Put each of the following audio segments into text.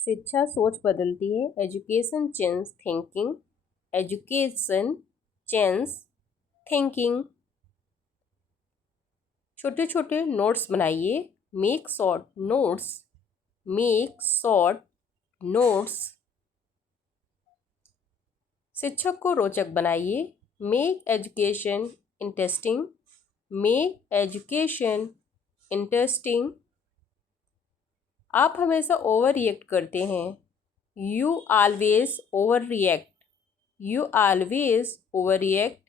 शिक्षा सोच बदलती है। Education change thinking. Education change thinking. छोटे छोटे नोट्स बनाइए। Make short notes. Make short notes. शिक्षक को रोचक बनाइए। Make education interesting. Make education interesting. आप हमेशा ओवर रिएक्ट करते हैं। You always over react. You always over react.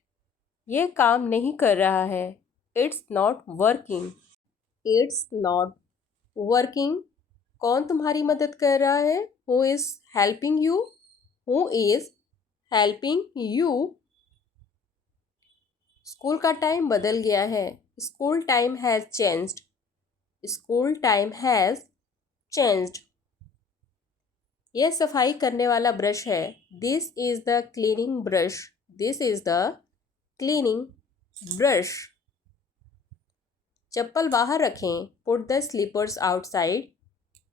यह काम नहीं कर रहा है। It's not working. It's not working. कौन तुम्हारी मदद कर रहा है? Who is helping you? Who is helping you? School का टाइम बदल गया है। School time has changed. School time has changed. यह सफाई करने वाला ब्रश है। This is the cleaning brush. This is the cleaning brush. चप्पल बाहर रखें। Put the slippers outside.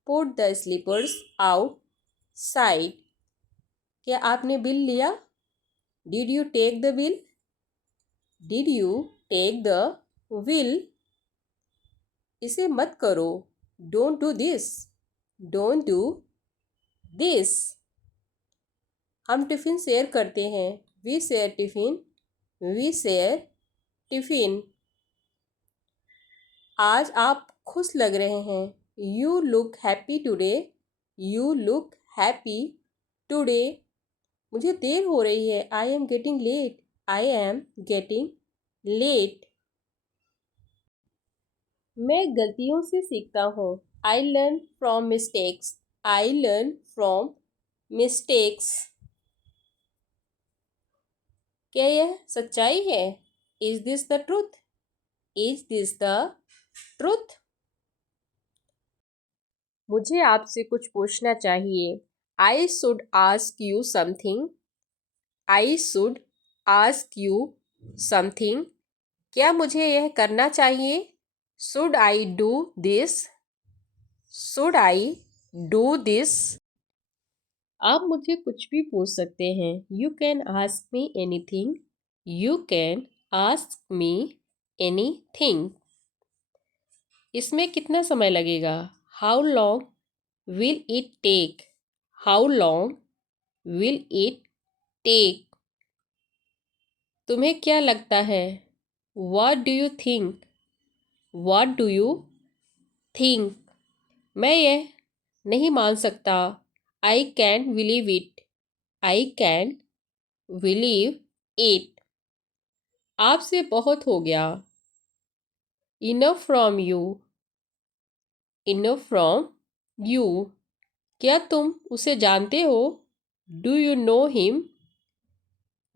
Put the slippers outside. क्या आपने बिल लिया? Did you take the bill? Did you take the bill? इसे मत करो। Don't do this. Don't do this. हम टिफ़िन शेयर करते हैं। We share tiffin. We share tiffin. आज आप खुश लग रहे हैं। You look happy today. You look happy today. मुझे देर हो रही है। I am getting late. I am getting late. मैं गलतियों से सीखता हूँ। I learn from mistakes. I learn from mistakes. क्या यह सच्चाई है? Is this the truth? Is this the truth? मुझे आपसे कुछ पूछना चाहिए। I should ask you something. I should ask you something. क्या मुझे यह करना चाहिए? Should I do this? Should I do this? आप मुझे कुछ भी पूछ सकते हैं। You can ask me anything. You can ask me anything. इसमें कितना समय लगेगा? How long will it take? How long will it take? तुम्हें क्या लगता है? What do you think? What do you think? मैं यह नहीं मान सकता। I can believe it. I can believe it. आपसे बहुत हो गया। Enough from you. Enough from you. क्या तुम उसे जानते हो? Do you know him?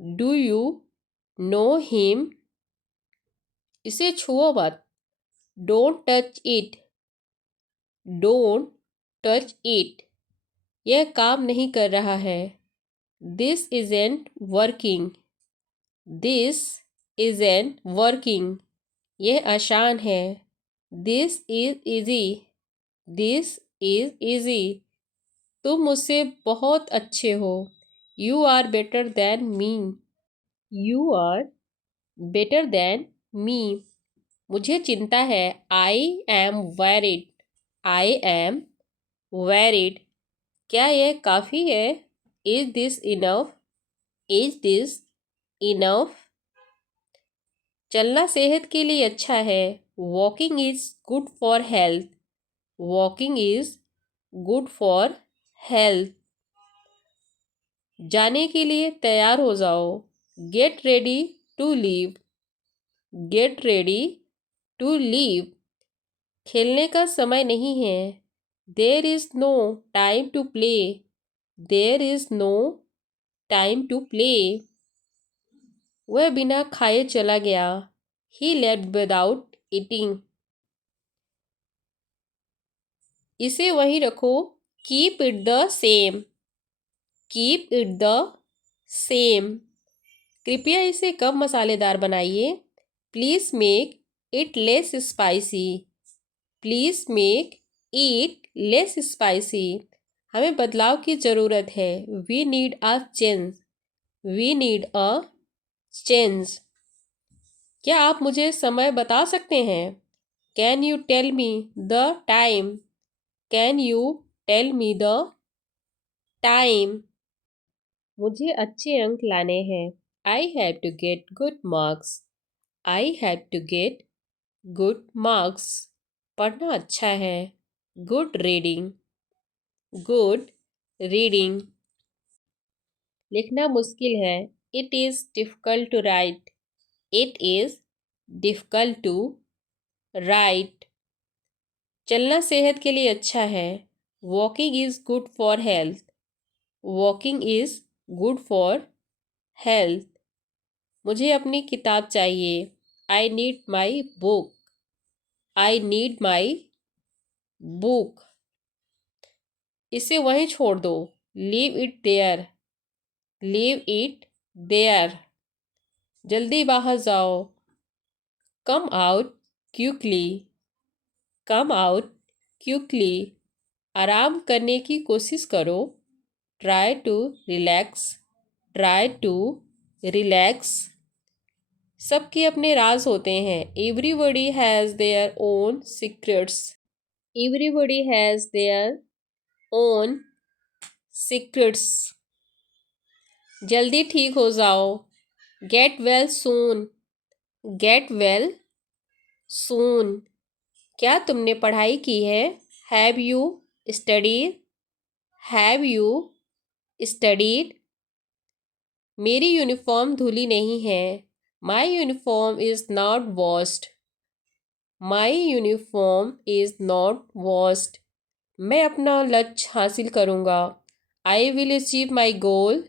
Do you know him? इसे छुओ मत। Don't touch it. Don't touch it. यह काम नहीं कर रहा है। This isn't working. This isn't working. यह आसान है। This is easy. This is easy. तुम मुझसे बहुत अच्छे हो। You are better than me. You are better than me. मुझे चिंता है। I am worried. I am worried. क्या यह काफ़ी है? Is this enough? Is this enough? चलना सेहत के लिए अच्छा है। Walking is good for health. Walking is good for health. जाने के लिए तैयार हो जाओ। Get ready to leave. Get ready to leave. खेलने का समय नहीं है। There is no time to play. There is no time to play. वह बिना खाए चला गया। ही लेफ्ट विदाउट ईटिंग। इसे वहीं रखो। Keep it the same. Keep it the same. कृपया इसे कम मसालेदार बनाइए। Please make it less spicy. Please make it less spicy. हमें बदलाव की ज़रूरत है। We need a change. We need a change. क्या आप मुझे समय बता सकते हैं? Can you tell me the time? Can you tell me the time? मुझे अच्छे अंक लाने हैं। I have to get good marks. I have to get good marks. पढ़ना अच्छा है। Good reading. Good reading. लिखना मुश्किल है। It is difficult to write. It is difficult to write. चलना सेहत के लिए अच्छा है। Walking is good for health. Walking is good for health. मुझे अपनी किताब चाहिए। I need my book. I need my book. इसे वहीं छोड़ दो। Leave it there. Leave it there. जल्दी बाहर जाओ। कम out quickly. Come out quickly. आराम करने की कोशिश करो। Try to relax. Try to relax. सबके अपने राज होते हैं। Everybody has their own secrets. Everybody has their own secrets. जल्दी ठीक हो जाओ। Get well soon. Get well soon. क्या तुमने पढ़ाई की है? Have you studied? Have you studied? मेरी यूनिफॉर्म धुली नहीं है। My uniform is not washed. My uniform is not washed. मैं अपना लक्ष्य हासिल करूँगा। I will achieve my goal.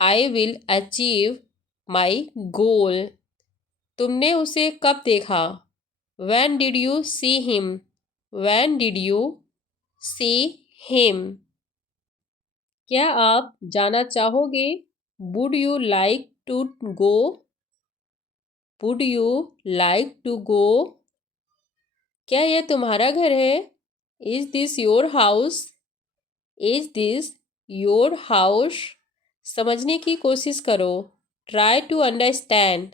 I will achieve my goal. तुमने उसे कब देखा? When did you see him? When did you see him? क्या आप जाना चाहोगे? Would you like to go? Would you like to go? क्या यह तुम्हारा घर है? Is this your house? Is this your house? समझने की कोशिश करो। Try to understand.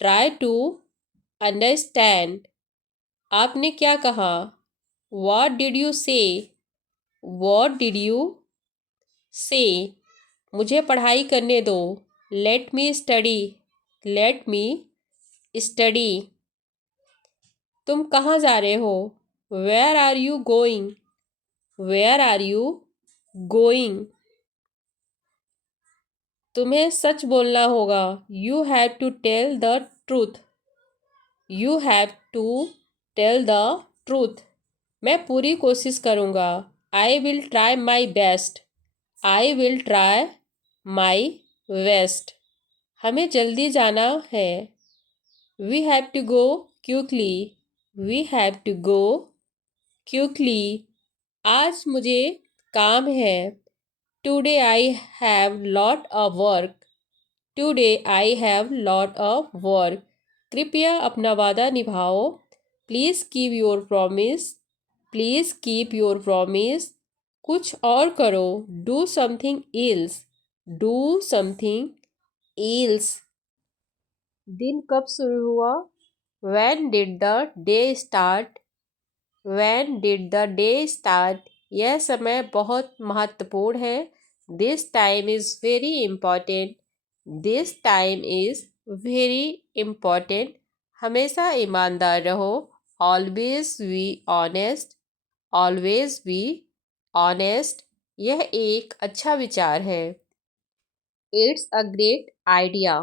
Try to understand. आपने क्या कहा? What did you say? What did you say? मुझे पढ़ाई करने दो। Let me study. Let me study. तुम कहाँ जा रहे हो? Where are you going? Where are you going? तुम्हें सच बोलना होगा। You have to tell the truth. You have to tell the truth. मैं पूरी कोशिश करूँगा। I will try my best. I will try my best. हमें जल्दी जाना है। We have to go quickly. We have to go quickly. आज मुझे काम है। Today I have lot of work. Today I have lot of work. कृपया अपना वादा निभाओ। Please keep your promise. Please keep your promise. कुछ और करो। Do something else. Do something else. दिन कब शुरू हुआ? When did the day start? When did the day start? यह समय बहुत महत्वपूर्ण है। This time is very important. This time is very important. हमेशा ईमानदार रहो। Always be honest. Always be honest. यह एक अच्छा विचार है। It's a great idea.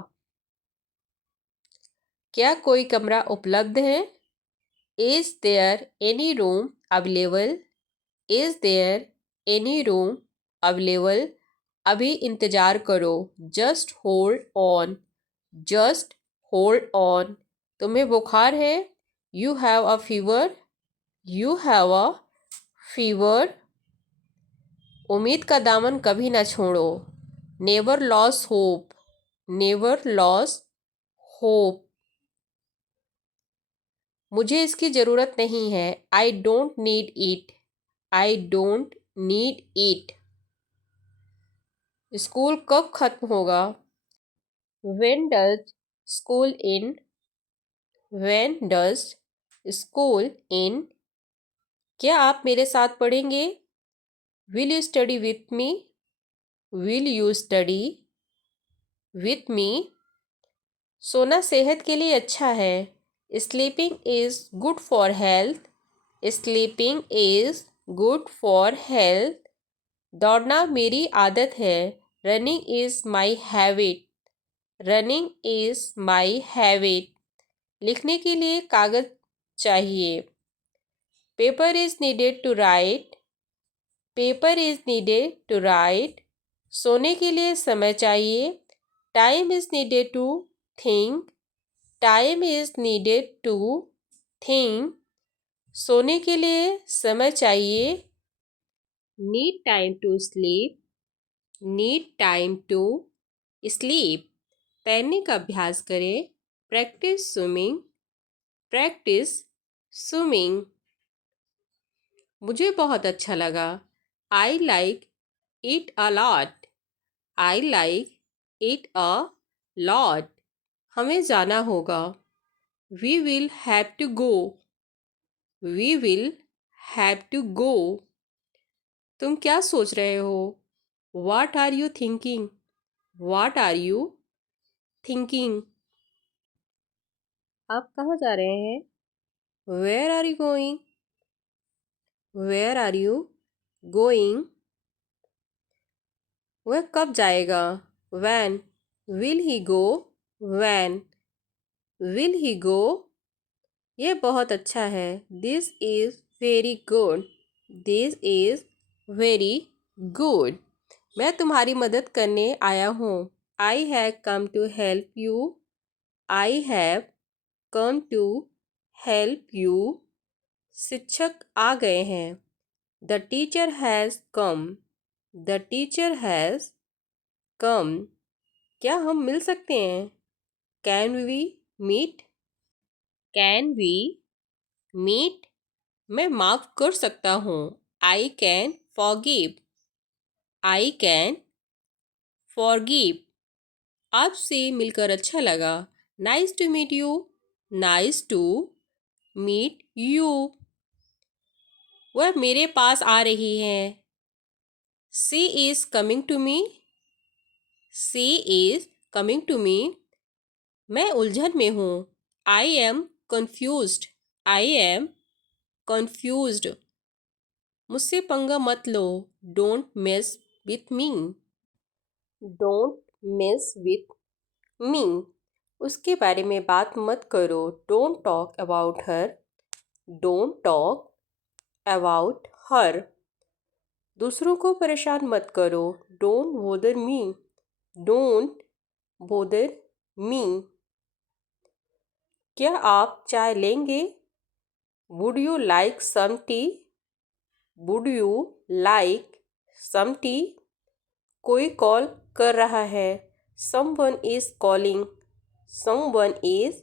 क्या कोई कमरा उपलब्ध है? Is there any room available? Is there any room available? अभी इंतज़ार करो। Just hold on. Just hold on. तुम्हें बुखार है? You have a fever. You have a fever. उम्मीद का दामन कभी ना छोड़ो। Never lose hope. Never lose hope. मुझे इसकी ज़रूरत नहीं है। I don't need it. I don't need it. School कब खत्म होगा? When does school end? When does school end? क्या आप मेरे साथ पढ़ेंगे? Will you study with me? Will you study with me? सोना सेहत के लिए अच्छा है। Sleeping is good for health. Sleeping is good for health. दौड़ना मेरी आदत है। Running is my habit. Running is my habit. लिखने के लिए कागज़ चाहिए। Paper is needed to right. Paper is needed to write. सोने के लिए समय चाहिए। Time is needed to think. Time is needed to think. सोने के लिए समय चाहिए। Need time to sleep. Need time to sleep. तैरने का अभ्यास करें। Practice swimming. Practice swimming. मुझे बहुत अच्छा लगा। I like it a lot. I like it a lot. हमें जाना होगा। We will have to go. We will have to go. तुम क्या सोच रहे हो? What are you thinking? What are you thinking? आप कहाँ जा रहे हैं? Where are you going? Where are you going? वह कब जाएगा? When will he go? When will he go? यह बहुत अच्छा है। This is very good. This is very good. मैं तुम्हारी मदद करने आया हूँ। I have come to help you. I have come to help you. शिक्षक आ गए हैं। The teacher has come. The teacher has come. क्या हम मिल सकते हैं? Can we meet? Can we meet? मैं माफ़ कर सकता हूँ। I can forgive. I can forgive. आपसे मिलकर अच्छा लगा। Nice to meet you. Nice to meet you. वह मेरे पास आ रही है। She is coming to me. She is coming to me. मैं उलझन में हूँ। I am confused. I am confused. मुझसे पंगा मत लो। Don't mess with me. Don't mess with me. उसके बारे में बात मत करो। Don't talk about her. Don't talk about her. दूसरों को परेशान मत करो। Don't bother me. Don't bother me. क्या आप चाय लेंगे? Would you like some tea? Would you like some tea? कोई कॉल कर रहा है। Someone is calling. Someone is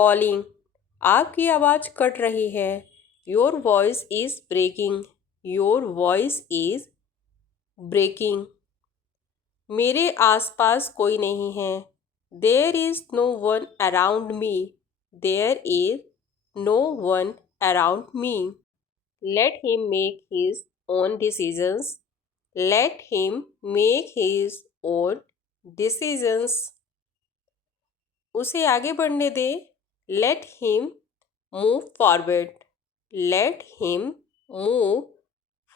calling. आपकी आवाज़ कट रही है। Your voice is breaking. Your voice is breaking. मेरे आसपास कोई नहीं है। There is no one around me. There is no one around me. Let him make his own decisions. Let him make his own decisions. उसे आगे बढ़ने दे। Let him move forward. Let him move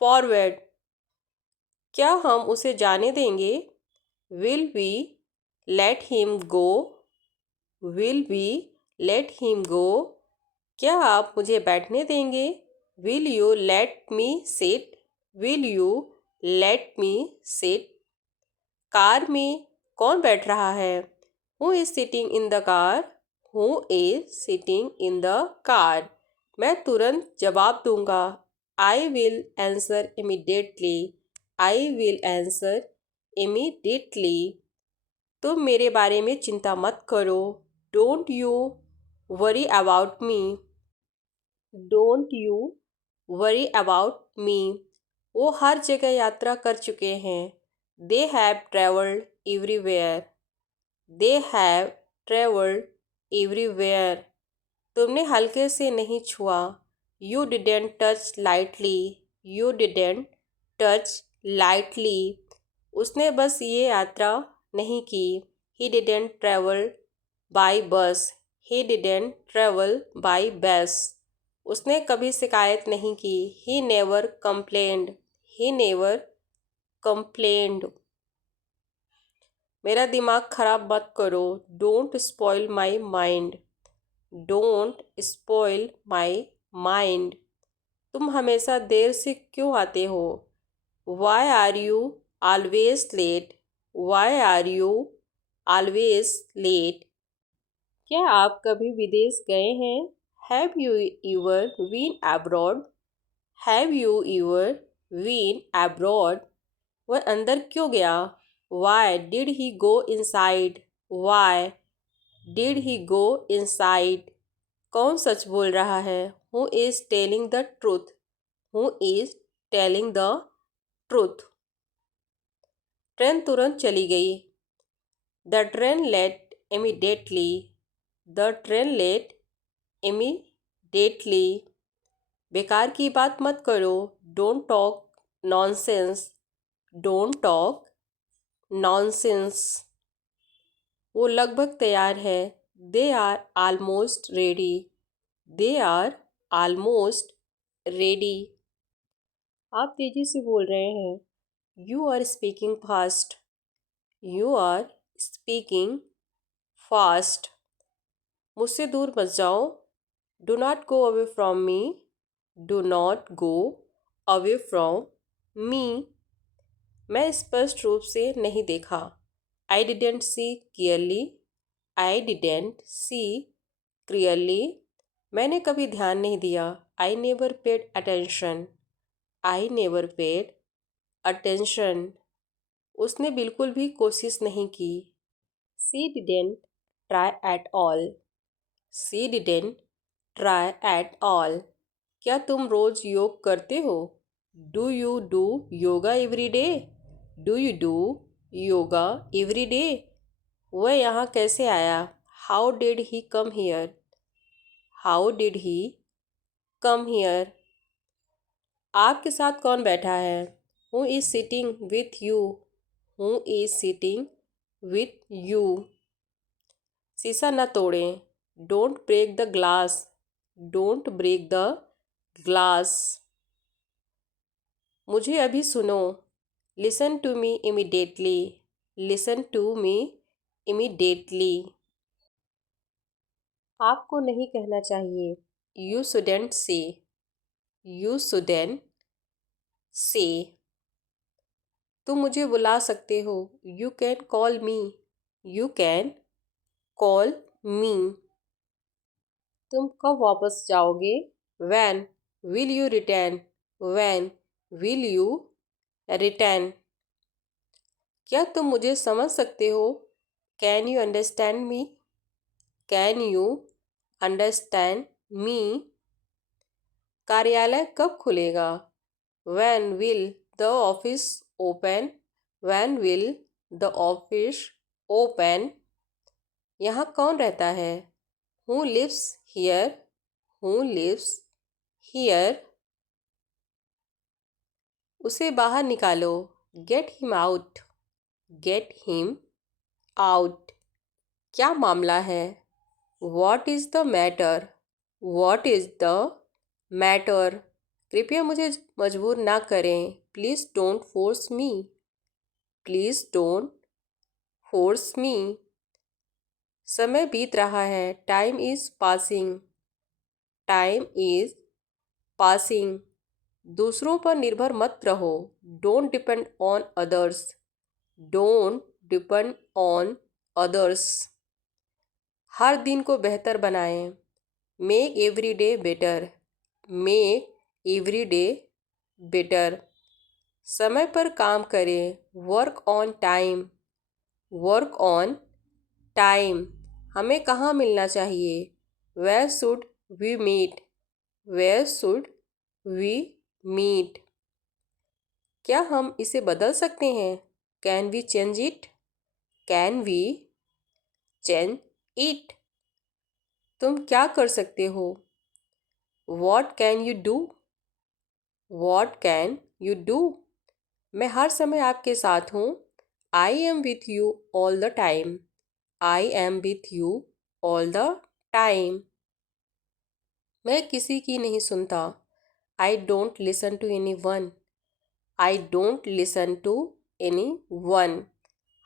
forward. क्या हम उसे जाने देंगे? Will we let him go? Will we let him go? क्या आप मुझे बैठने देंगे? Will you let me sit? Will you let me sit? Car में कौन बैठ रहा है? Who is sitting in the car? Who is sitting in the car? मैं तुरंत जवाब दूंगा। I will answer immediately. I will answer immediately. तुम मेरे बारे में चिंता मत करो। Don't you worry about me. Don't you worry about me. वो हर जगह यात्रा कर चुके हैं। They have travelled everywhere. They have travelled everywhere. तुमने हल्के से नहीं छुआ। You didn't touch lightly. You didn't touch lightly. उसने बस ये यात्रा नहीं की। He didn't travel by bus. He didn't travel by bus. उसने कभी शिकायत नहीं की। He never complained. He never complained. मेरा दिमाग खराब मत करो। Don't spoil my mind. Don't spoil my mind. तुम हमेशा देर से क्यों आते हो? Why are you always late? Why are you always late? क्या आप कभी विदेश गए हैं? Have you ever been abroad? Have you ever been abroad? वह अंदर क्यों गया? Why did he go inside? Why did he go inside? कौन सच बोल रहा है? Who is telling the truth? Who is telling the truth? Train तुरंत चली गई। The train left immediately. The train left immediately. बेकार की बात मत करो। Don't talk nonsense. Don't talk nonsense. वो लगभग तैयार है। They are almost ready. They are almost ready. आप तेजी से बोल रहे हैं। You are speaking fast. You are speaking fast. मुझसे दूर मत जाओ। Do not go away from me. Do not go away from me. मैं स्पष्ट रूप से नहीं देखा। I didn't see clearly. I didn't see clearly. मैंने कभी ध्यान नहीं दिया। I never paid attention. I never paid attention. उसने बिल्कुल भी कोशिश नहीं की। She didn't try at all. She didn't try at all. क्या तुम रोज योग करते हो? Do you do yoga every day? Do you do yoga every day? वह यहाँ कैसे आया? How did he come here? How did he come here? आपके साथ कौन बैठा है? Who is sitting with you? Who is sitting with you? शीशा न तोड़ें। Don't break the glass. Don't break the glass. मुझे अभी सुनो। Listen to me immediately. Listen to me immediately. आपको नहीं कहना चाहिए। You shouldn't say. You shouldn't say. तुम मुझे बुला सकते हो। You can call me. You can call me. तुम कब वापस जाओगे? When will you return? When will you return? क्या तुम मुझे समझ सकते हो? Can you understand me? Can you understand me? कार्यालय कब खुलेगा? When will the office open? When will the office open? यहाँ कौन रहता है? Who lives here? Who lives here? उसे बाहर निकालो। Get him out. Get him out. क्या मामला है? What is the matter? What is the matter? कृपया मुझे मजबूर ना करें। Please don't force me. Please don't force me. समय बीत रहा है। Time is passing. Time is passing. दूसरों पर निर्भर मत रहो। Don't depend on others. Don't depend on others. हर दिन को बेहतर बनाएं। Make every day better. Make every day better. समय पर काम करें। Work on time. Work on time. हमें कहाँ मिलना चाहिए? Where should we meet? Where should we meet? क्या हम इसे बदल सकते हैं? Can we change it? Can we change it? तुम क्या कर सकते हो? What can you do? What can you do? मैं हर समय आपके साथ हूँ। I am with you all the time. I am with you all the time. मैं किसी की नहीं सुनता। I don't listen to anyone. I don't listen to anyone.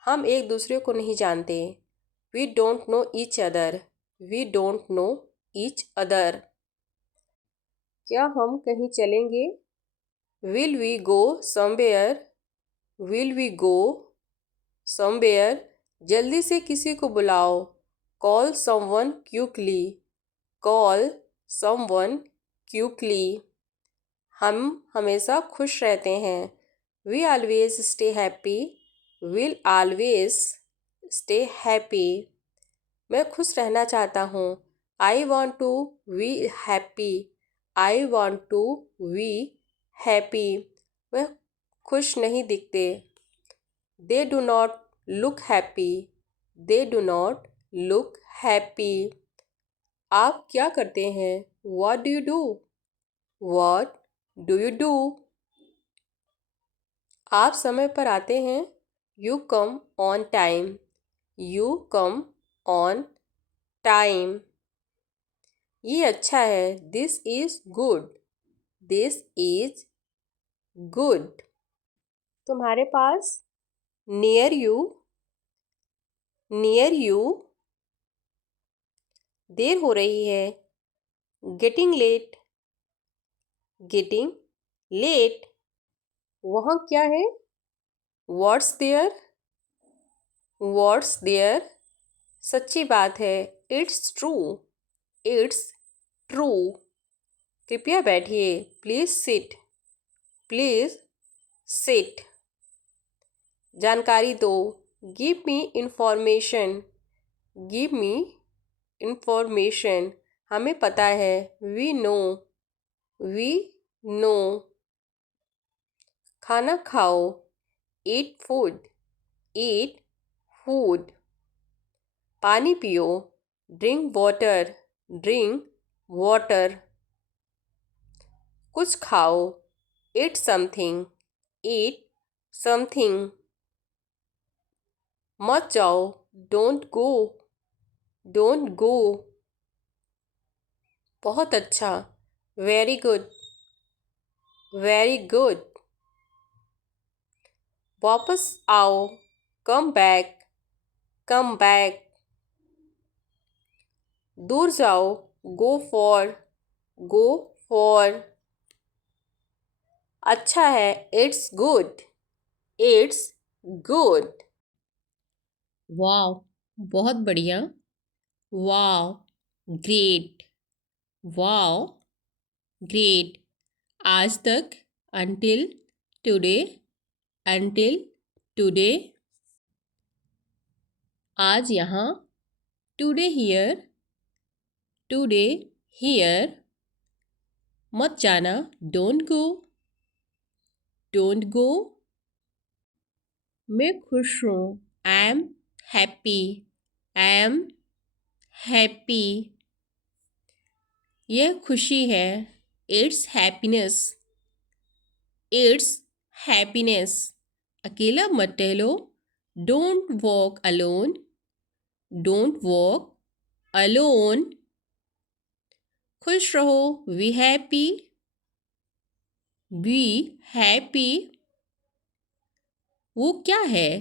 हम एक दूसरे को नहीं जानते। We don't know each other. We don't know each other. क्या हम कहीं चलेंगे? Will we go somewhere? Will we go somewhere? जल्दी से किसी को बुलाओ। Call someone quickly. Call someone quickly. हम हमेशा खुश रहते हैं। We always stay happy. Will always stay happy. मैं खुश रहना चाहता हूँ। I want to be happy. I want to be happy. वह खुश नहीं दिखते। They do not look happy. They do not look happy. आप क्या करते हैं? What do you do? What do you do? आप समय पर आते हैं। You come on time. You come on time. ये अच्छा है। This is good. This is good. तुम्हारे पास? Near you. Near you. देर हो रही है। Getting late. Getting late. वहाँ क्या है? What's there? What's there? सच्ची बात है। It's true. It's true. कृपया बैठिए। Please sit. Please sit. जानकारी दो। Give me information. Give me information. हमें पता है। We know. We know. खाना खाओ। Eat food. Eat food. पानी पियो। Drink water. Drink water. कुछ खाओ। Eat something. Eat something. मत जाओ। Don't go. Don't go. बहुत अच्छा। Very good. Very good. वापस आओ। Come back. Come back. दूर जाओ। Go far. Go far. अच्छा है। It's good. It's good. वाह, बहुत बढ़िया। वाह, ग्रेट। वाह, ग्रेट। आज तक, until today, until today। आज यहाँ, today here, today here। मत जाना। don't go, don't go। मैं खुश हूँ। I am happy, I am happy। यह खुशी है। It's happiness, it's happiness। अकेला मत टहलो। Don't walk alone, don't walk alone। खुश रहो। Be happy, be happy। वो क्या है?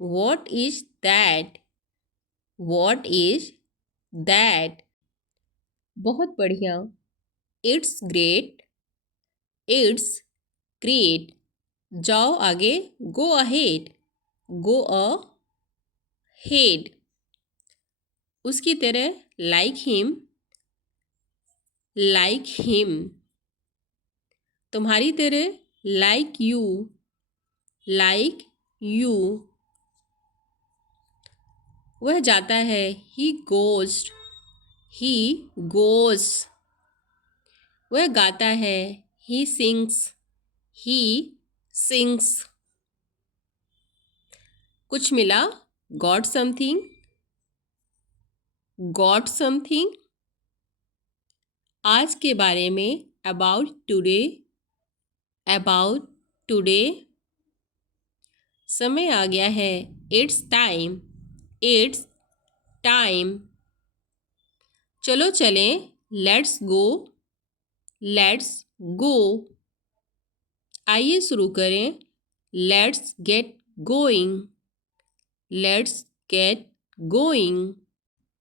What is that? What is that? बहुत बढ़िया। It's great, it's great। जाओ आगे। Go ahead, go ahead। उसकी तरह। Like him, like him। तुम्हारी तरह। Like you, like you। वह जाता है। He goes, he goes। वह गाता है। He sings, he sings. कुछ मिला, got something, got something. आज के बारे में, about today, about today. समय आ गया है, it's time, it's time. चलो चलें, let's go, let's go. आइए शुरू करें, let's get going, let's get going.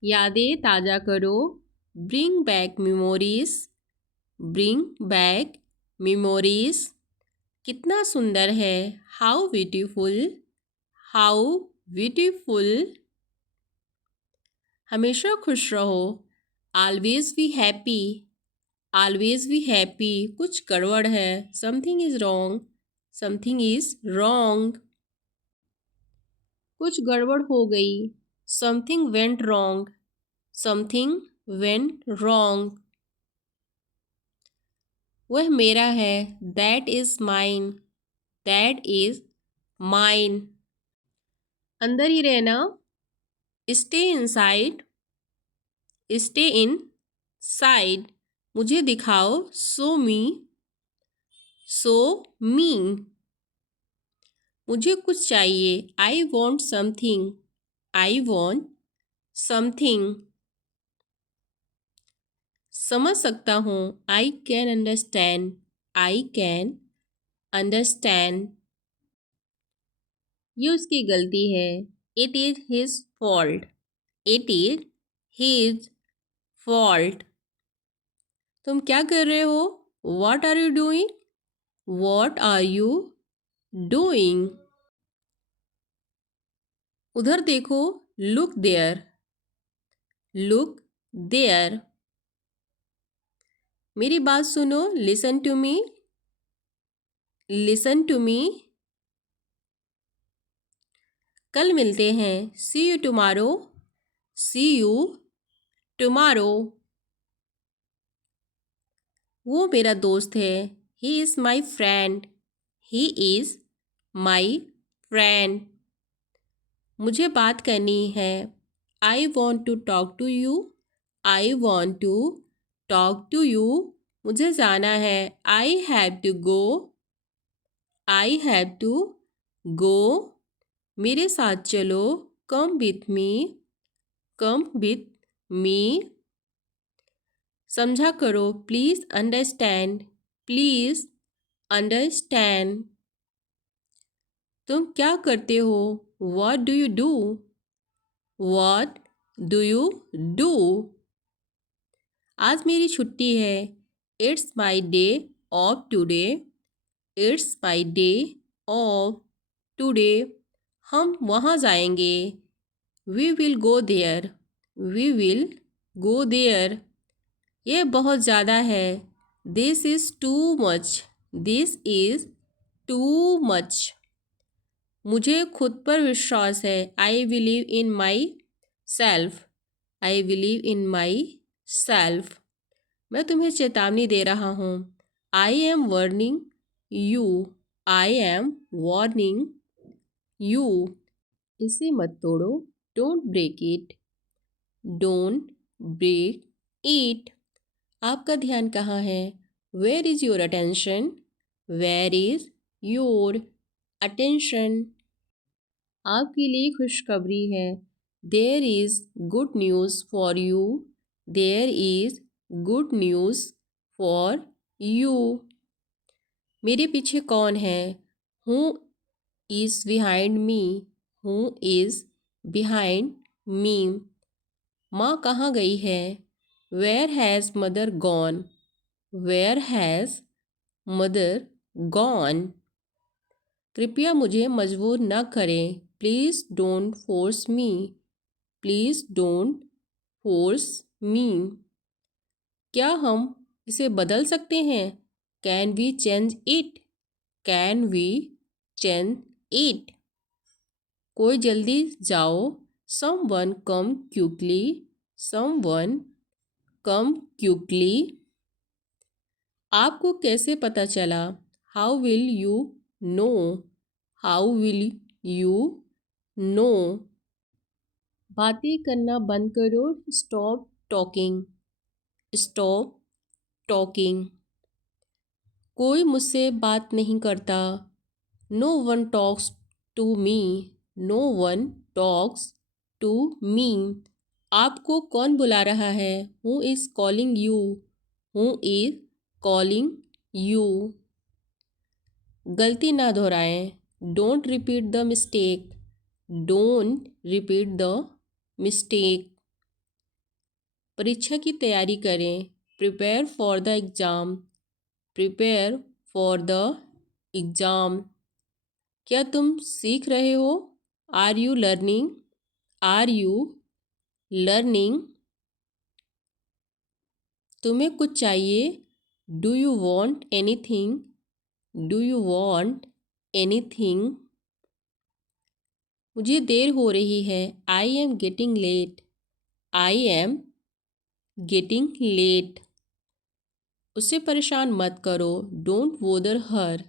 यादें ताज़ा करो, bring back memories, bring back memories. कितना सुंदर है, हाउ ब्यूटीफुल, हाउ ब्यूटीफुल. हमेशा खुश रहो, always be happy, always be happy. कुछ गड़बड़ है, something is wrong, something is wrong. कुछ गड़बड़ हो गई, something went wrong, something went wrong. वह मेरा है, that is mine, that is mine. अंदर ही रहना, stay inside, stay in side. मुझे दिखाओ, सो मी, सो मी. मुझे कुछ चाहिए, I want something, I want something. समझ सकता हूँ, I can understand, I can understand. ये उसकी गलती है, it is his fault, it is his fault. तुम क्या कर रहे हो, what are you doing, what are you doing. उधर देखो, लुक देयर, लुक देयर. मेरी बात सुनो, listen to me, listen to me. कल मिलते हैं, see you tomorrow, see you tomorrow. वो मेरा दोस्त है, he is my friend, he is my friend. मुझे बात करनी है, I want to talk to you, I want to talk to you. मुझे जाना है, I have to go, I have to go. मेरे साथ चलो, कम विथ मी, कम विथ मी. समझा करो, प्लीज़ अंडरस्टैंड, प्लीज़ अंडरस्टैंड. तुम क्या करते हो, what do you do, what do you do. आज मेरी छुट्टी है, it's my day off today, it's my day off today. हम वहाँ जाएंगे, we will go there, we will go there. ये बहुत ज़्यादा है, this is too much, this is too much. मुझे खुद पर विश्वास है, I believe in myself, I believe in myself. मैं तुम्हें चेतावनी दे रहा हूँ, I am warning you, I am warning you. इसे मत तोड़ो, don't break it, don't break it. आपका ध्यान कहाँ है, where is your attention, where is your attention. आपके लिए खुशखबरी है, there is good news for you, there is good news for you. मेरे पीछे कौन है, who is behind me, who is behind me. माँ कहाँ गई है, where has mother gone, where has mother gone. कृपया मुझे मजबूर न करें, please don't force me, please don't force me. क्या हम इसे बदल सकते हैं, can we change it, can we change it. कोई जल्दी जाओ, someone come quickly, someone come quickly. आपको कैसे पता चला, how will you know. How will you know? बातें करना बंद करो। Stop talking. Stop talking. कोई मुझसे बात नहीं करता। No one talks to me. No one talks to मी। आपको कौन बुला रहा है? Who is calling you? Who is calling you? गलती ना दोहराएं। Don't repeat the mistake. Don't repeat the mistake. परीक्षा की तैयारी करें। Prepare for the exam. Prepare for the exam. क्या तुम सीख रहे हो? Are you learning? Are you learning? तुम्हें कुछ चाहिए? Do you want anything? Do you want anything? मुझे देर हो रही है। I am getting late. I am getting late. उसे परेशान मत करो। Don't bother her.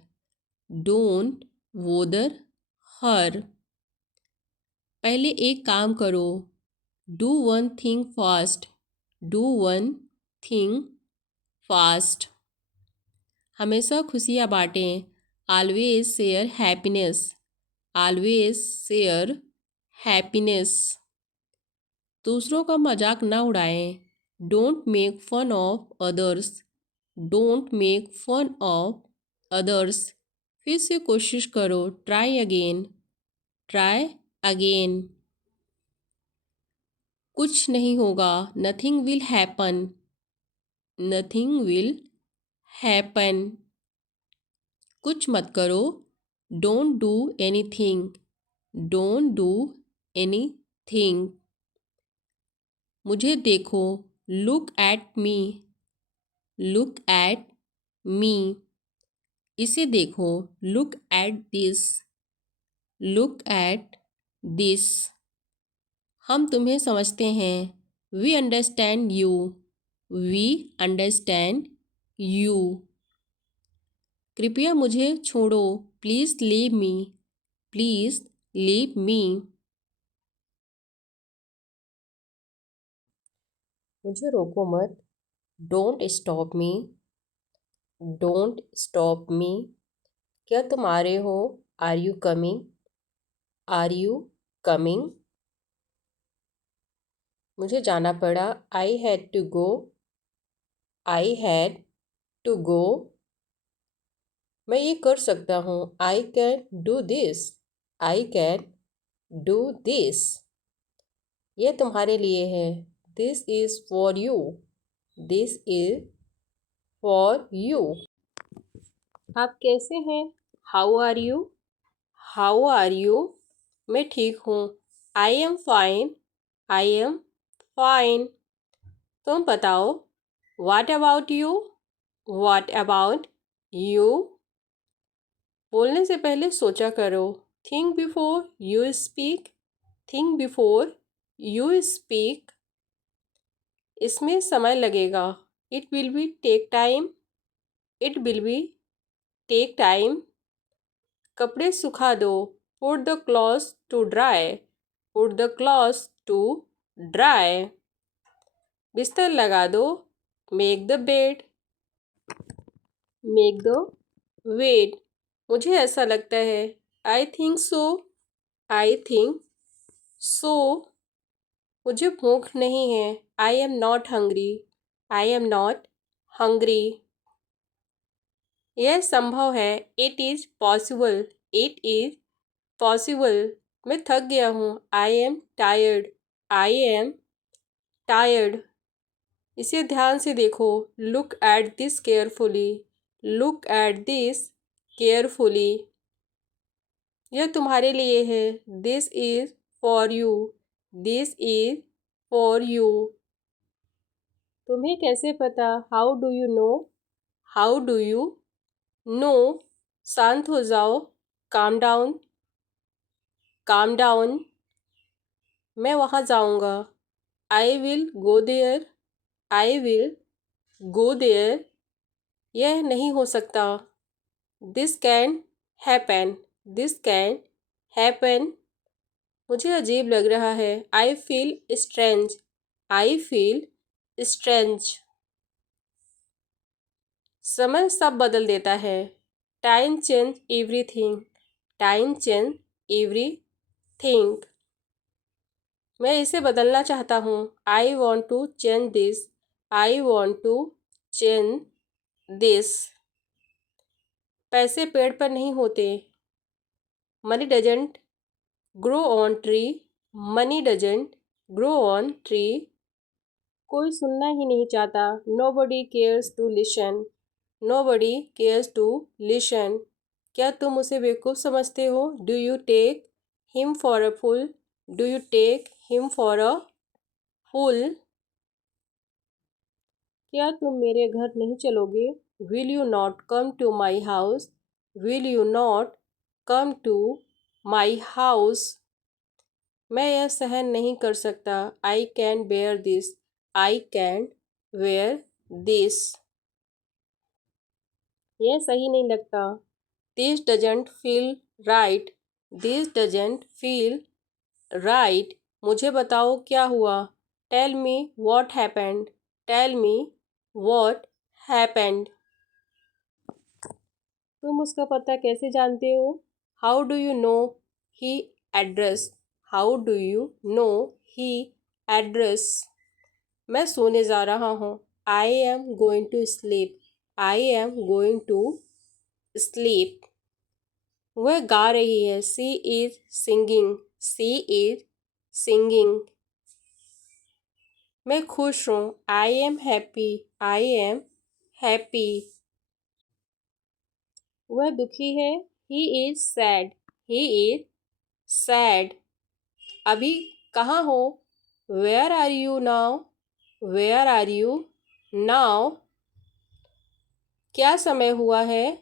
Don't bother her. पहले एक काम करो। Do one thing fast. Do one thing fast. हमेशा खुशियाँ बांटें। Always share happiness. Always share happiness. दूसरों का मजाक ना उड़ाएं। Don't make fun of others. Don't make fun of others. फिर से कोशिश करो। Try again. Try again. कुछ नहीं होगा। Nothing will happen. Nothing will happen. कुछ मत करो। Don't do anything. Don't do anything. मुझे देखो। Look at me. Look at me. इसे देखो। Look at this. Look at this. हम तुम्हें समझते हैं। We understand you. We understand you. कृपया मुझे छोड़ो। Please leave me. Please leave me. मुझे रोको मत। Don't stop me. Don't stop me. क्या तुम आ रहे हो? Are you coming? Are you coming? मुझे जाना पड़ा। I had to go. I had to go. मैं ये कर सकता हूँ। I can do this. I can do this. यह तुम्हारे लिए है। This is for you. This is for you. आप कैसे हैं? How are you? How are you? मैं ठीक हूँ। I am fine. I am fine. तुम बताओ। What about you? What about you? बोलने से पहले सोचा करो। Think before you speak. Think before you speak. इसमें समय लगेगा। It will be take time. It will be take time. कपड़े सुखा दो। Put the clothes to dry. Put the clothes to dry. बिस्तर लगा दो। Make the bed. Make the bed. मुझे ऐसा लगता है। I think so. I think so. मुझे भूख नहीं है। I am not hungry. I am not hungry. यह संभव है। It is possible. It is possible. मैं थक गया हूँ। I am tired. I am tired. इसे ध्यान से देखो। Look at this carefully. Look at this carefully. यह तुम्हारे लिए है। This is for you. This is for you. तुम्हें कैसे पता? How do you know? How do you no? शांत हो जाओ। Calm down. Calm down. मैं वहाँ जाऊँगा। I will go there. I will go there. यह नहीं हो सकता। This can happen, this can happen. मुझे अजीब लग रहा है। I feel strange, I feel strange. समय सब बदल देता है। Time change everything, time change everything. मैं इसे बदलना चाहता हूँ। I want to change this, I want to change this. पैसे पेड़ पर नहीं होते। Money doesn't grow on tree, money doesn't grow on tree. कोई सुनना ही नहीं चाहता। Nobody cares to listen, nobody cares to listen. क्या तुम उसे बेवकूफ़ समझते हो? Do you take him for a fool, do you take him for a fool. क्या तुम मेरे घर नहीं चलोगे? Will you not come to my house, will you not come to my house. मैं यह सहन नहीं कर सकता। I can bear this, I can bear this. यह सही नहीं लगता। This doesn't feel right, this doesn't feel right. मुझे बताओ क्या हुआ? Tell me what happened, tell me what happened. तुम उसका पता कैसे जानते हो? How do you know he address, how do you know he address. मैं सोने जा रहा हूँ। I am going to sleep, I am going to sleep. वह गा रही है। She is singing, she is singing. मैं खुश हूँ। I am happy, I am happy. वह दुखी है। He is sad, he is sad. अभी कहाँ हो? Where are you now, where are you now. क्या समय हुआ है?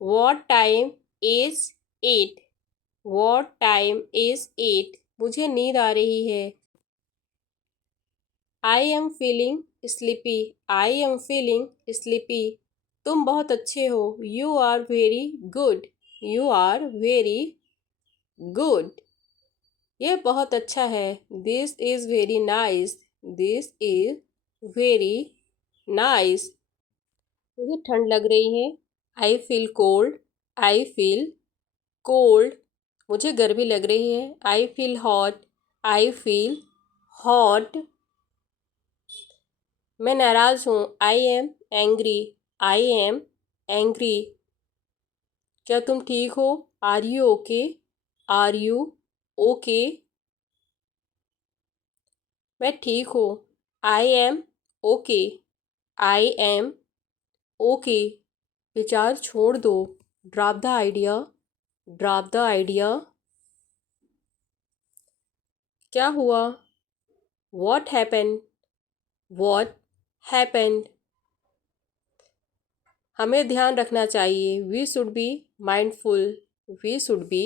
What time is it, what time is it. मुझे नींद आ रही है। I am feeling sleepy, I am feeling sleepy. तुम बहुत अच्छे हो। You are very good, you are very good. यह बहुत अच्छा है। This is very nice, this is very nice. मुझे ठंड लग रही है। I feel cold, I feel cold. मुझे गर्मी लग रही है। I feel hot, I feel hot. मैं नाराज़ हूँ। I am angry, I am angry. क्या तुम ठीक हो? Are you okay, are you okay. मैं ठीक हूँ। I am okay, I am okay. विचार छोड़ दो। Drop the idea, drop the idea. क्या हुआ? What happened, what happened. हमें ध्यान रखना चाहिए। We should be mindful, we should be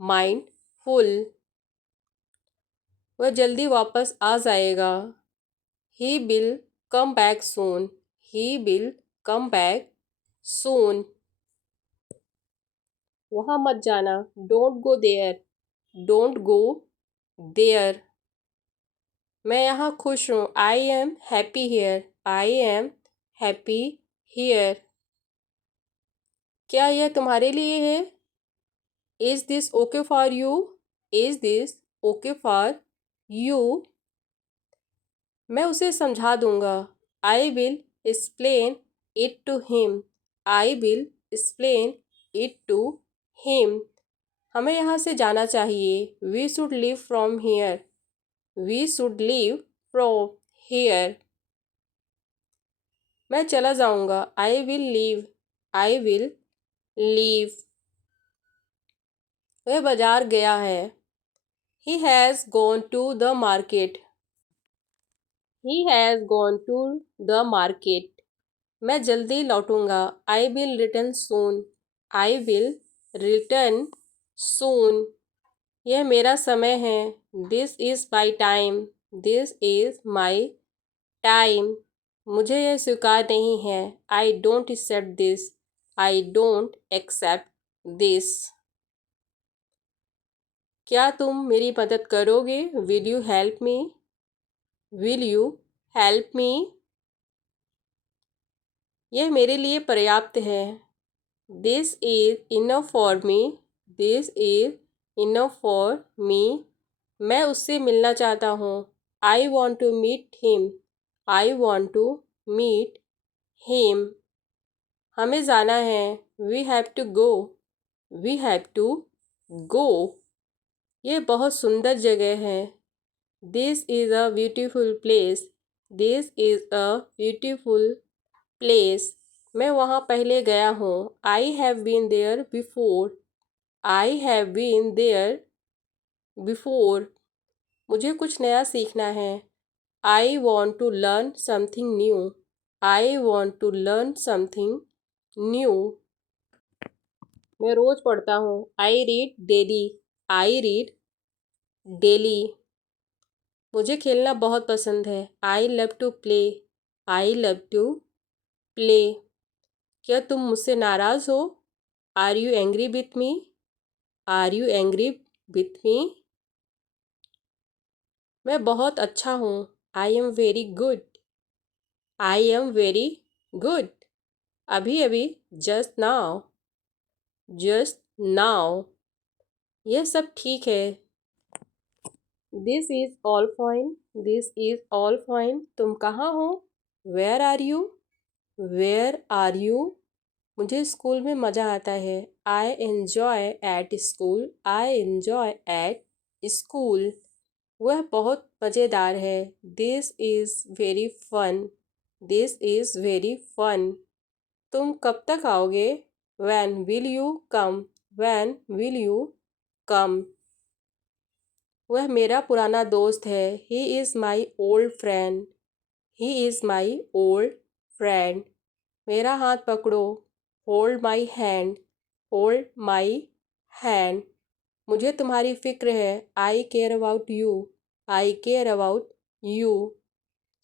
mindful. वह जल्दी वापस आ जाएगा। He will come back soon, he will come back soon. वहाँ मत जाना। Don't go there, don't go there. मैं यहाँ खुश हूँ। I am happy here, I am happy here. क्या यह तुम्हारे लिए है? Is this okay for you, is this okay for you. मैं उसे समझा दूंगा। I will explain it to him, I will explain it to him. हमें यहाँ से जाना चाहिए। We should leave from here, we should leave from here. मैं चला जाऊँगा। I will leave, I will leave. वह बाजार गया है। He has gone to the market, he has gone to the market. मैं जल्दी लौटूंगा। I will return soon, I will return soon. यह मेरा समय है। This is my time, this is my time. मुझे यह स्वीकार नहीं है। I don't accept this, I don't accept this. क्या तुम मेरी मदद करोगे? Will you help me? Will you help me? यह मेरे लिए पर्याप्त है। This is enough for me. This is enough for me. मैं उससे मिलना चाहता हूँ। I want to meet him. I want to meet him. हमें जाना है। We have to go. We have to गो। ये बहुत सुंदर जगह है। This is a beautiful place. This is a beautiful place. मैं वहाँ पहले गया हूँ। I have been there before. I have been there before. मुझे कुछ नया सीखना है। I want to learn something new. I want to learn something new. मैं रोज़ पढ़ता हूँ। I read daily. I read daily. मुझे खेलना बहुत पसंद है। I love to play. I love to play. क्या तुम मुझसे नाराज़ हो? Are you angry with me? Are you angry with me? मैं बहुत अच्छा हूँ। I am very good. I am very good. अभी अभी, जस्ट नाउ। Just now. यह सब ठीक है। This is all fine. This is all fine. तुम कहाँ हो? Where are you? Where are you? मुझे स्कूल में मज़ा आता है। I enjoy at school. I enjoy at school. वह बहुत मज़ेदार है। This is very fun. This is very fun. तुम कब तक आओगे? When will you come? When will you come? वह मेरा पुराना दोस्त है। He is my old friend. He is my old friend. मेरा हाथ पकड़ो। Hold my hand. Hold my hand. मुझे तुम्हारी फ़िक्र है। I care about you. I care about you.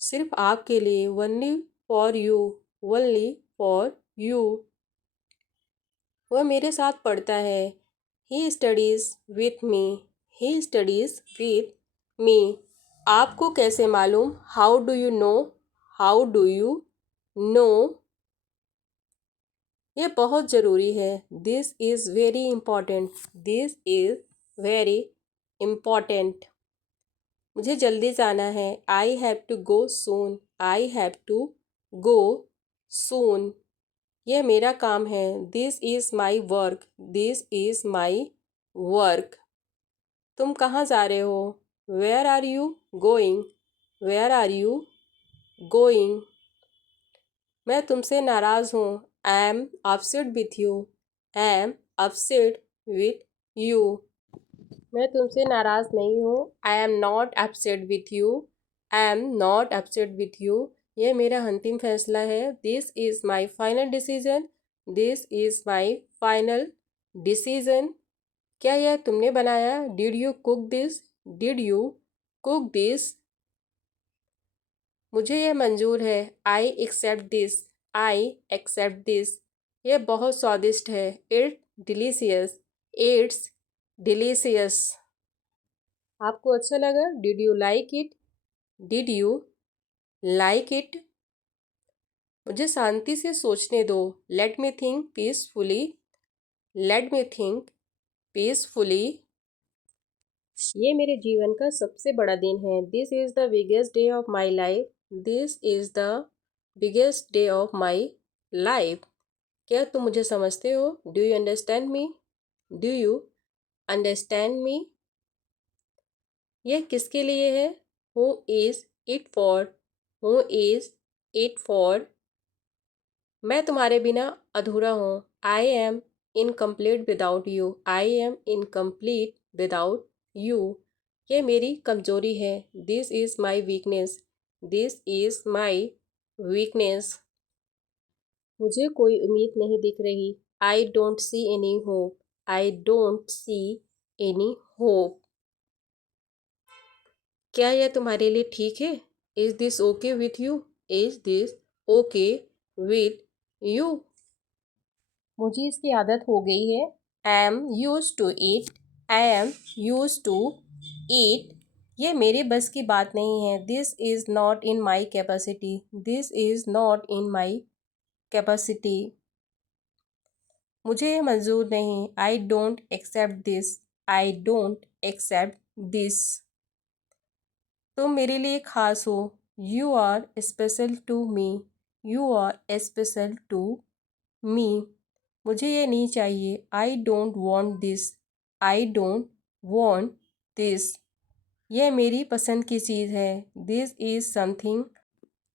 सिर्फ आपके लिए। Only for you. Only for you. वह मेरे साथ पढ़ता है। He studies with me. He studies with me. आपको कैसे मालूम? How do you know? How do you know? ये बहुत ज़रूरी है। This is very important. This is very important. मुझे जल्दी जाना है। I have to go soon. I have to go soon. यह मेरा काम है। This is my work. This is my work. तुम कहाँ जा रहे हो? Where are you going? Where are you going? मैं तुमसे नाराज़ हूँ। I am upset with you. I am upset with you. मैं तुमसे नाराज़ नहीं हूँ। I am not upset with you. I am not upset with you. यह मेरा अंतिम फैसला है। This is my final decision. This is my final decision. क्या यह तुमने बनाया? Did you cook this? Did you cook this? मुझे यह मंजूर है। I accept this. I accept this. यह बहुत स्वादिष्ट है। It's delicious. It's delicious. आपको अच्छा लगा? Did you like it? Did you like it? मुझे शांति से सोचने दो। Let me think peacefully. Let me think peacefully. ये मेरे जीवन का सबसे बड़ा दिन है। This is the biggest day of my life. This is the biggest day of my life. क्या तुम मुझे समझते हो? Do you understand me? Do you understand me? यह किसके लिए है? Who is it for? Who is it for? मैं तुम्हारे बिना अधूरा हूँ। I M incomplete without you. I M incomplete without you. ये मेरी कमजोरी है। This is my weakness. This is my weakness. मुझे कोई उम्मीद नहीं दिख रही। I don't see any hope. I don't see any hope. क्या यह तुम्हारे लिए ठीक है? Is this okay with you? Is this okay with you? मुझे इसकी आदत हो गई है। am used to it, I am used to it. ये मेरे बस की बात नहीं है. This is not in my capacity. This is not in my capacity. मुझे ये मंजूर नहीं. I don't accept this. I don't accept this. तुम मेरे लिए खास हो. You are special to me. You are special to me. मुझे ये नहीं चाहिए. I don't want this. I don't want this. यह मेरी पसंद की चीज़ है. This is something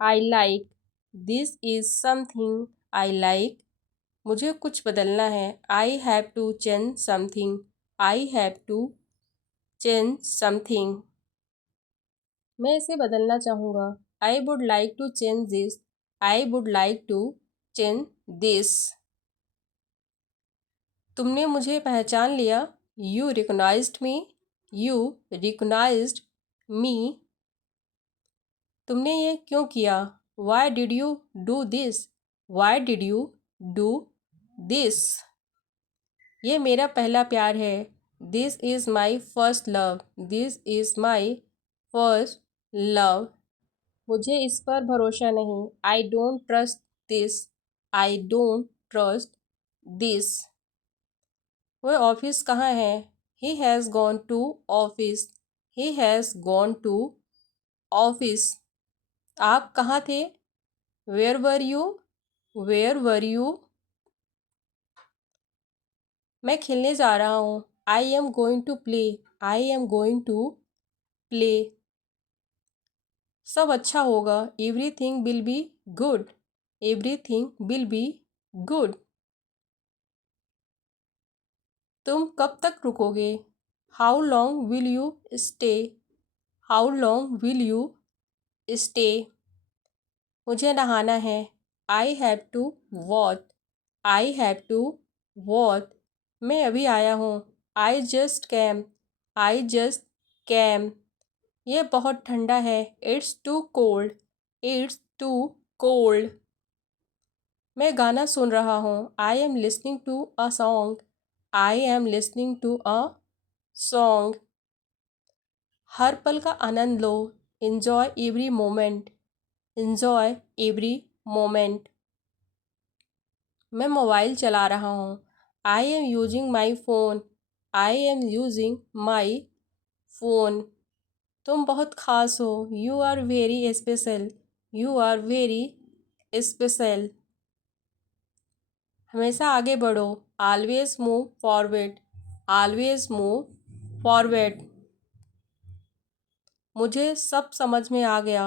I like. This is something I like. मुझे कुछ बदलना है. I have to change something. I have to change something. मैं इसे बदलना चाहूँगा. I would like to change this. I would like to change this. तुमने मुझे पहचान लिया. You recognized me. You recognized me. तुमने ये क्यों किया? Why did you do this? Why did you do this? ये मेरा पहला प्यार है. This is my first love. This is my first love. मुझे इस पर भरोसा नहीं. I don't trust this. I don't trust this. वह ऑफिस कहाँ है? He has gone to office. He has gone to office. आप कहाँ थे? Where were you? Where were you? मैं खेलने जा रहा हूँ. I am going to play. I am going to play. सब अच्छा होगा. Everything will be good. Everything will be good. तुम कब तक रुकोगे? How long will you stay? How long will you stay? मुझे नहाना है. I have to wash. I have to wash. मैं अभी आया हूँ. I just came. I just came. ये बहुत ठंडा है. It's too cold. It's too cold. मैं गाना सुन रहा हूँ. I am listening to a song. I am listening to a song. हर पल का आनंद लो. Enjoy every moment. Enjoy every moment. मैं मोबाइल चला रहा हूँ. I am using my phone. I am using my phone. तुम बहुत खास हो. You are very special. You are very special. हमेशा आगे बढ़ो. Always move forward. Always move forward. मुझे सब समझ में आ गया.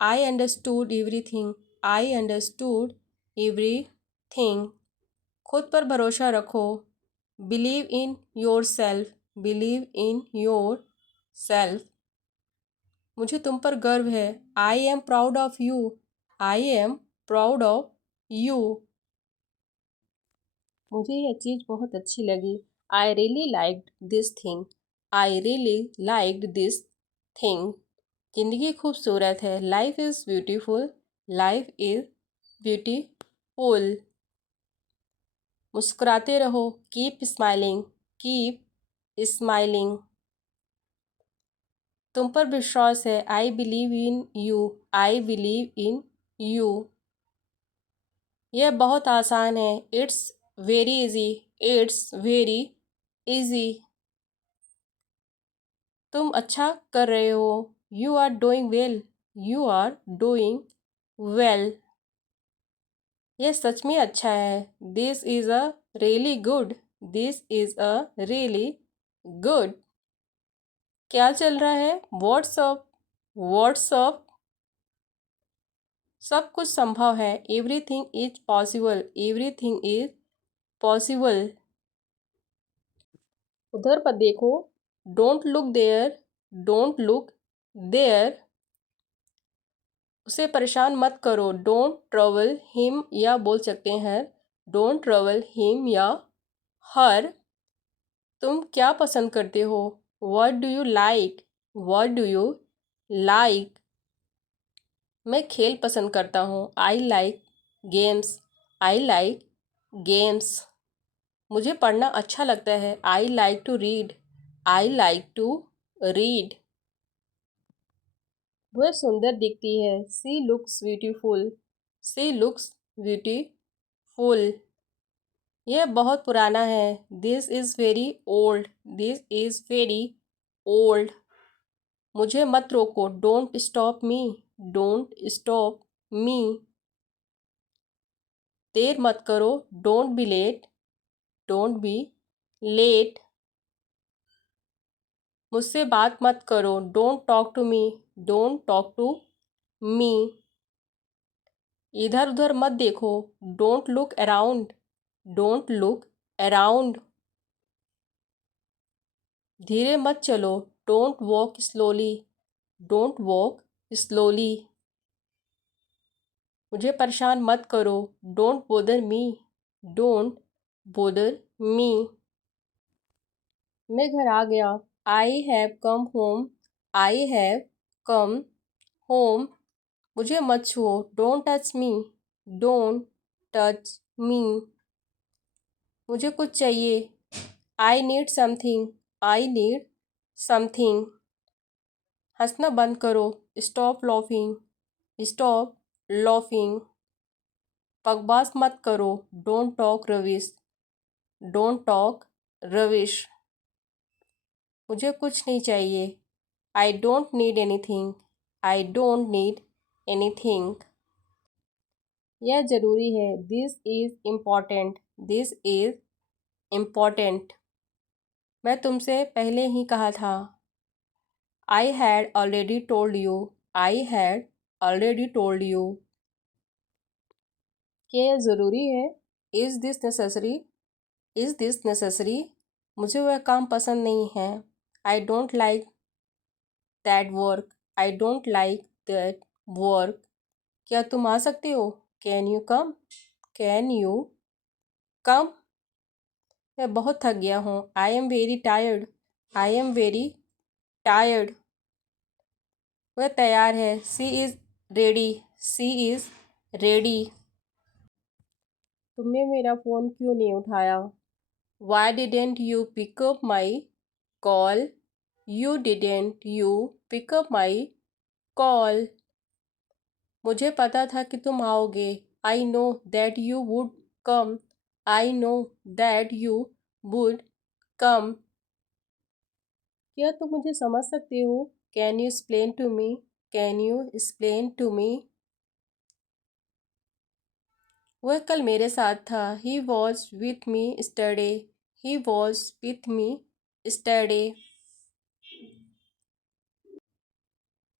I understood everything. I understood everything. खुद पर भरोसा रखो. Believe in yourself. Believe in yourself. मुझे तुम पर गर्व है. I am proud of you. I am proud of you. मुझे यह चीज़ बहुत अच्छी लगी. I really liked this thing. I really liked this thing. ज़िंदगी खूबसूरत है. Life is beautiful. Life is beautiful. मुस्कुराते रहो. Keep smiling. Keep smiling. तुम पर विश्वास है. I believe in you. I believe in you. यह बहुत आसान है. It's very easy. It's very easy. तुम अच्छा कर रहे हो. You are doing well. You are doing well. यह सच में अच्छा है. This is a really good. This is a really good. क्या चल रहा है? What's up? What's up? सब कुछ संभव है. Everything is possible. Everything is possible. उधर पर देखो. Don't look there. Don't look there. उसे परेशान मत करो. Don't trouble him या बोल सकते हैं Don't trouble him या her. तुम क्या पसंद करते हो? What do you like? What do you like? मैं खेल पसंद करता हूँ. I like games. I like games. मुझे पढ़ना अच्छा लगता है। I like to read. I like to read. वह सुंदर दिखती है। She looks beautiful. She looks beautiful. यह बहुत पुराना है। This is very old. This is very old. मुझे मत रोको। Don't stop me. Don't stop me. देर मत करो। Don't be late. Don't be late. मुझसे बात मत करो। Don't talk to me. Don't talk to me. इधर उधर मत देखो। Don't look around. Don't look around. धीरे मत चलो। Don't walk slowly. Don't walk slowly. मुझे परेशान मत करो। Don't bother me. Don't bother me. मैं घर आ गया। I have come home. I have come home. मुझे मत छुओ। Don't touch me. Don't touch me. मुझे कुछ चाहिए। I need something. I need something. हंसना बंद करो। Stop laughing. Stop laughing. बकवास मत करो। Don't talk rubbish. Don't talk rubbish. मुझे कुछ नहीं चाहिए। I don't need anything. I don't need anything. यह ज़रूरी है। This is important. This is important. मैं तुमसे पहले ही कहा था। I had already told you. I had already told you. क्या यह ज़रूरी है? Is this necessary? Is this necessary? मुझे वह काम पसंद नहीं है। I don't like that work. I don't like that work. क्या तुम आ सकते हो? Can you come? Can you come? मैं बहुत थक गया हूँ। I am very tired. I am very tired. वह तैयार है। She is ready. She is ready. तुमने मेरा फ़ोन क्यों नहीं उठाया? Why didn't you pick up my call? You didn't you pick up my call? मुझे पता था कि तुम आओगे। I know that you would come. I know that you would come. क्या तुम मुझे समझ सकते हो? Can you explain to me? Can you explain to me? वह कल मेरे साथ था। He was with me yesterday. He was with me yesterday.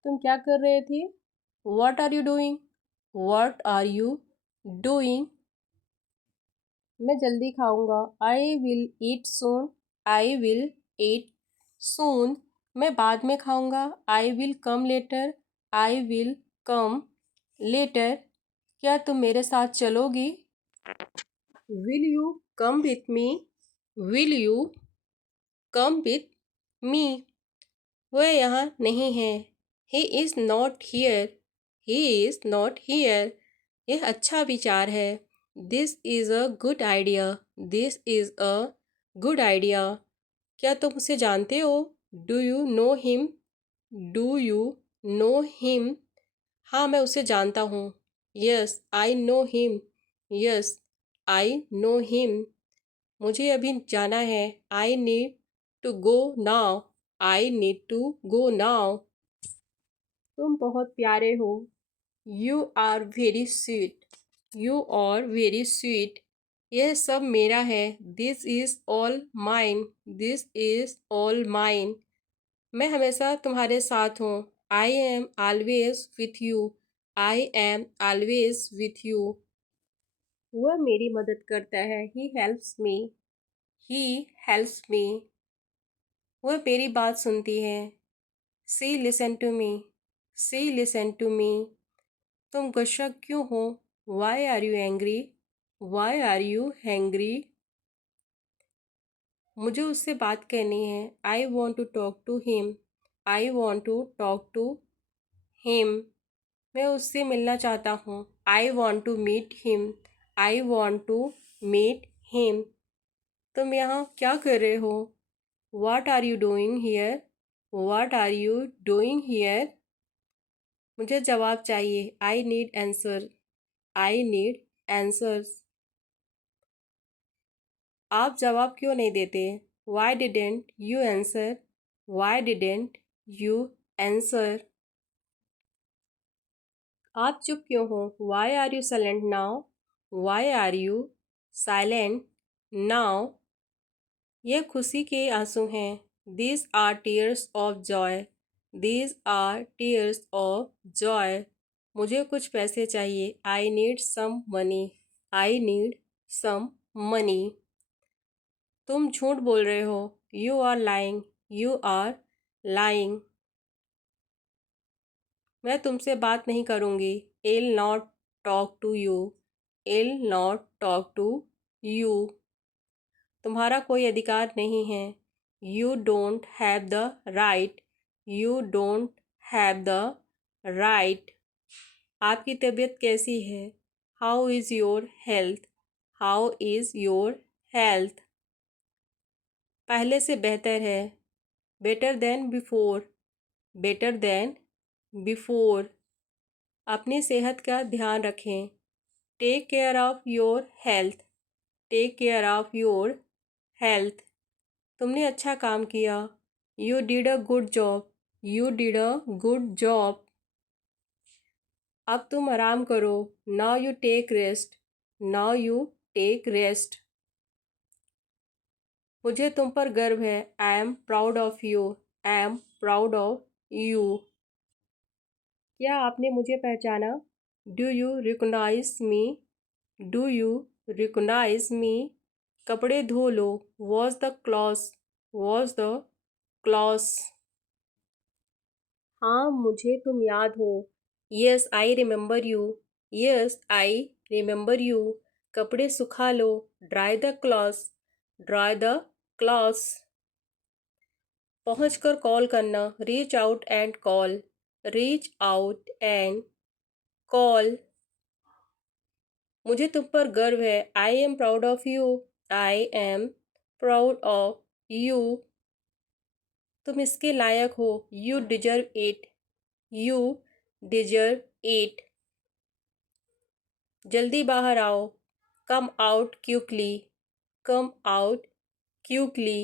तुम क्या कर रहे थे? What are you doing? What are you doing? मैं जल्दी खाऊंगा। I will eat soon. I will eat soon. मैं बाद में खाऊंगा। I will come later. I will come later. क्या तुम मेरे साथ चलोगी? Will you come with me? Will you come with me? वह यहाँ नहीं है। He is not here. He is not here. यह अच्छा विचार है। This is a good idea. This is a good idea. क्या तुम उसे जानते हो? Do you know him? Do you know him? हाँ, मैं उसे जानता हूँ। Yes I know him. Yes I know him. मुझे अभी जाना है। I need to go now. I need to go now. तुम बहुत प्यारे हो। You are very sweet. You are very sweet. यह सब मेरा है। This is all mine. This is all mine. मैं हमेशा तुम्हारे साथ हूँ। I am always with you. I am always with you. वह मेरी मदद करता है। He helps me. He helps me. वह मेरी बात सुनती है। She listen to me. She listen to me. तुम गुस्सा क्यों हो? Why are you angry? Why are you hangry? मुझे उससे बात करनी है। I want to talk to him. I want to talk to him. मैं उससे मिलना चाहता हूँ। I want to meet him. I want to meet him. तुम यहाँ क्या कर रहे हो? What are you doing here? What are you doing here? मुझे जवाब चाहिए। I need answer. I need answers. आप जवाब क्यों नहीं देते? Why didn't you answer? Why didn't you answer? आप चुप क्यों हो? Why are you silent now? Why are you silent now? ये खुशी के आंसू हैं। These are tears of joy. These are tears of joy. मुझे कुछ पैसे चाहिए। I need some money. I need some money. तुम झूठ बोल रहे हो। You are lying. You are lying. मैं तुमसे बात नहीं करूँगी। I'll not talk to you. I'll not talk to you. तुम्हारा कोई अधिकार नहीं है। You don't have the right. You don't have the right. आपकी तबीयत कैसी है? How is your health? How is your health? पहले से बेहतर है। Better than before. Better than before. अपनी सेहत का ध्यान रखें। Take care of your health. Take care of your health. तुमने अच्छा काम किया। You did a good job. You did a good job. अब तुम आराम करो। Now you take rest. Now you take rest. मुझे तुम पर गर्व है। I am proud of you. I am proud of you. क्या आपने मुझे पहचाना? Do you recognize me? Do you recognize me? कपड़े धो लो। Wash the clothes. Wash the clothes. हाँ, मुझे तुम याद हो। Yes, I remember you. Yes, I remember you. कपड़े सुखा लो। Dry the clothes. Dry the clothes. पहुँच कर कॉल करना। Reach out and call. Reach out and call. मुझे तुम पर गर्व है। I am proud of you. I am proud of you. तुम इसके लायक हो। You deserve it. You deserve it. जल्दी बाहर आओ। Come out quickly. Come out quickly.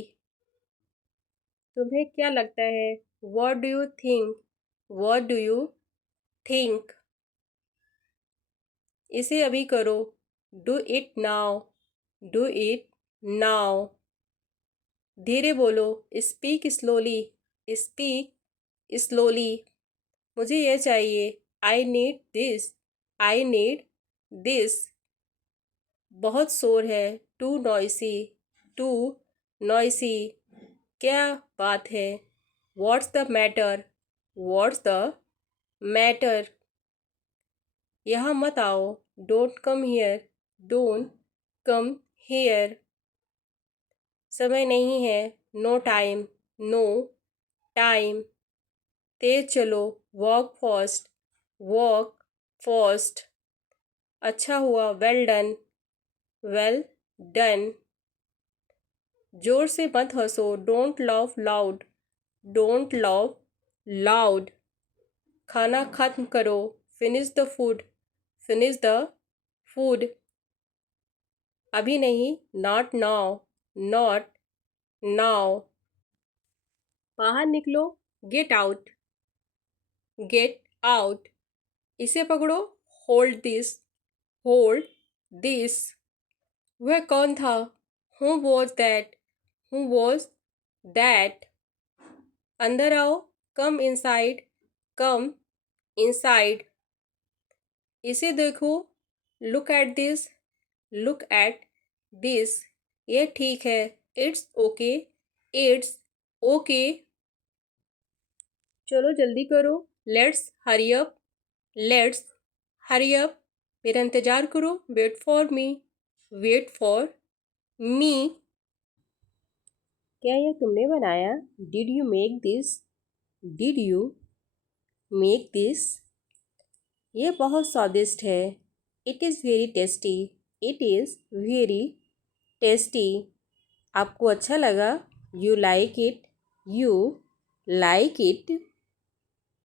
तुम्हें क्या लगता है? What do you think? What do you think? इसे अभी करो। Do it now. Do it now. धीरे बोलो। Speak slowly. Speak slowly. मुझे यह चाहिए। I need this. I need this. बहुत शोर है। Too noisy. Too noisy. क्या बात है? What's the matter? What's the matter? यहाँ मत आओ। Don't come here. Don't come here. समय नहीं है। No time. No time. तेज चलो। Walk fast. Walk fast. अच्छा हुआ। Well done. Well done. जोर से मत हंसो। Don't laugh loud. Don't laugh loud. खाना खत्म करो। Finish the food. Finish the food. अभी नहीं। Not now. Not now. बाहर निकलो। Get out. Get out. इसे पकड़ो। Hold this. Hold this. वह कौन था? Who was that? Who was that? अंदर आओ। Come inside. Come inside. इसे देखो। Look at this. Look at this. ये ठीक है। It's okay. It's okay. चलो जल्दी करो। Let's hurry up. Let's hurry up. मेरा इंतज़ार करो। Wait for me. Wait for me. क्या यह तुमने बनाया? Did you make this? Did you make this? यह बहुत स्वादिष्ट है। It is very tasty. It is very tasty. आपको अच्छा लगा? You like it? You like it?